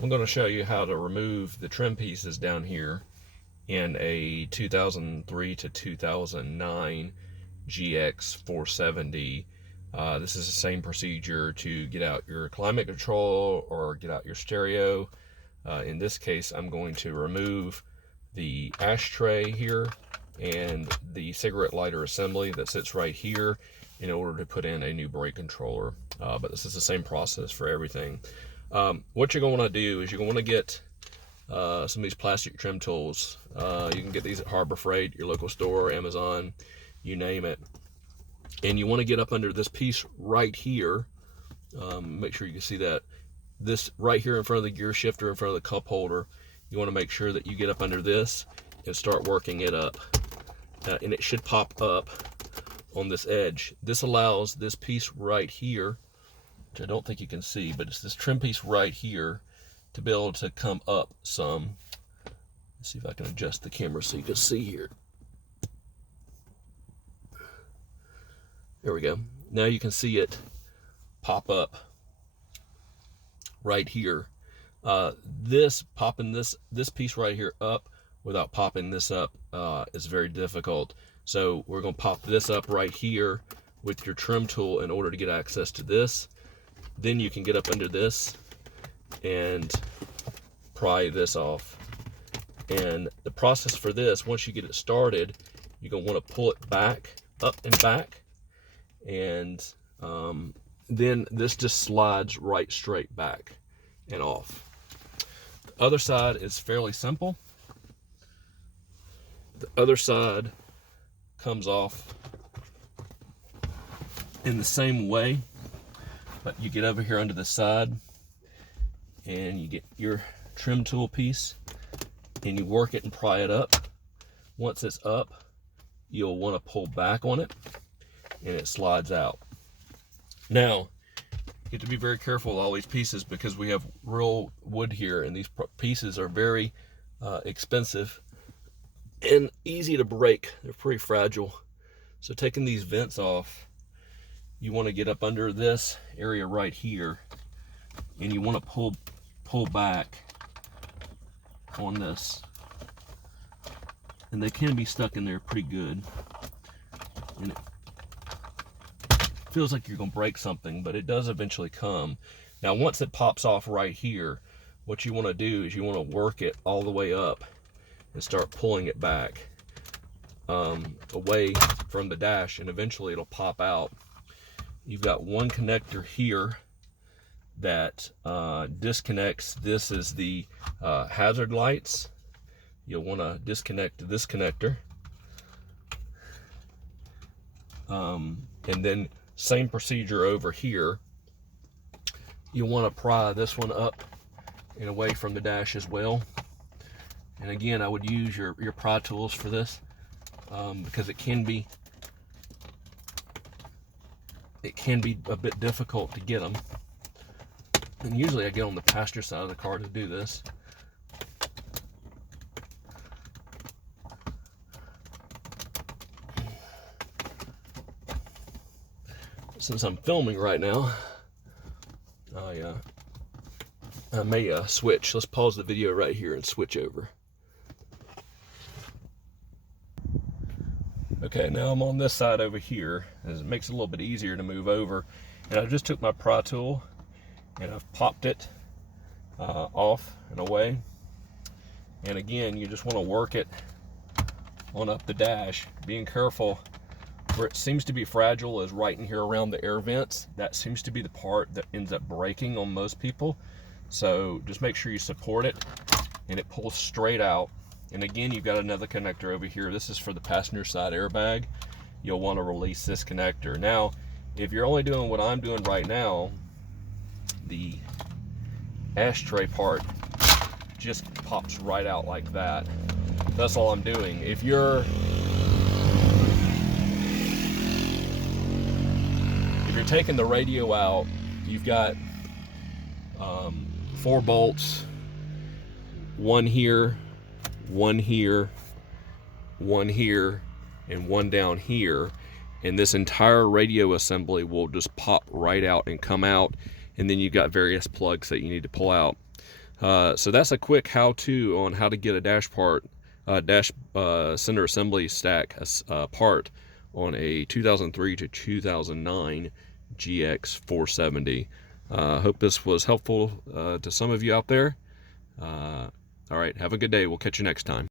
I'm going to show you how to remove the trim pieces down here in a 2003 to 2009 GX470. This is the same procedure to get out your climate control or get out your stereo. In this case, I'm going to remove the ashtray here and the cigarette lighter assembly that sits right here in order to put in a new brake controller. But this is the same process for everything. What you're going to want to do is you're going to get some of these plastic trim tools. You can get these at Harbor Freight, your local store, Amazon, you name it. And you want to get up under this piece right here. Make sure you can see that. This right here in front of the gear shifter, in front of the cup holder. You want to make sure that you get up under this and start working it up. And it should pop up on this edge. This allows this piece right here, which I don't think you can see, but it's this trim piece right here, to be able to come up some. Let's see if I can adjust the camera so you can see here. There we go. Now you can see it pop up right here. Popping this piece right here up without popping this up is very difficult. So we're going to pop this up right here with your trim tool in order to get access to this. Then you can get up under this and pry this off. And the process for this, once you get it started, you're going to want to pull it back, up and back, and then this just slides right straight back and off. The other side is fairly simple. The other side comes off in the same way, but you get over here under the side and you get your trim tool piece and you work it and pry it up. Once it's up, you'll want to pull back on it and it slides out. Now, you have to be very careful with all these pieces because we have real wood here, and these pieces are very expensive and easy to break. They're pretty fragile. So taking these vents off, you want to get up under this area right here, and you want to pull back on this. And they can be stuck in there pretty good. And it feels like you're going to break something, but it does eventually come. Now, once it pops off right here, what you want to do is you want to work it all the way up and start pulling it back away from the dash, and eventually it'll pop out. You've got one connector here that disconnects. This is the hazard lights. You'll want to disconnect this connector. And then same procedure over here. You want to pry this one up and away from the dash as well. And again, I would use your pry tools for this because it can be a bit difficult to get them. And usually I get on the passenger side of the car to do this. Since I'm filming right now, I may switch. Let's pause the video right here and switch over. Okay, now I'm on this side over here, as it makes it a little bit easier to move over. And I just took my pry tool and I've popped it off and away. And again, you just want to work it on up the dash, being careful. Where it seems to be fragile is right in here around the air vents. That seems to be the part that ends up breaking on most people. So just make sure you support it and it pulls straight out. And again, you've got another connector over here. This is for the passenger side airbag. You'll want to release this connector. Now, if you're only doing what I'm doing right now, the ashtray part just pops right out like that. That's all I'm doing. If you're taking the radio out, you've got 4 bolts, one here, one here, one here, and one down here, and this entire radio assembly will just pop right out and come out, and then you've got various plugs that you need to pull out. So that's a quick how-to on how to get a dash center assembly stack part on a 2003 to 2009 GX470. Hope this was helpful to some of you out there. All right, have a good day. We'll catch you next time.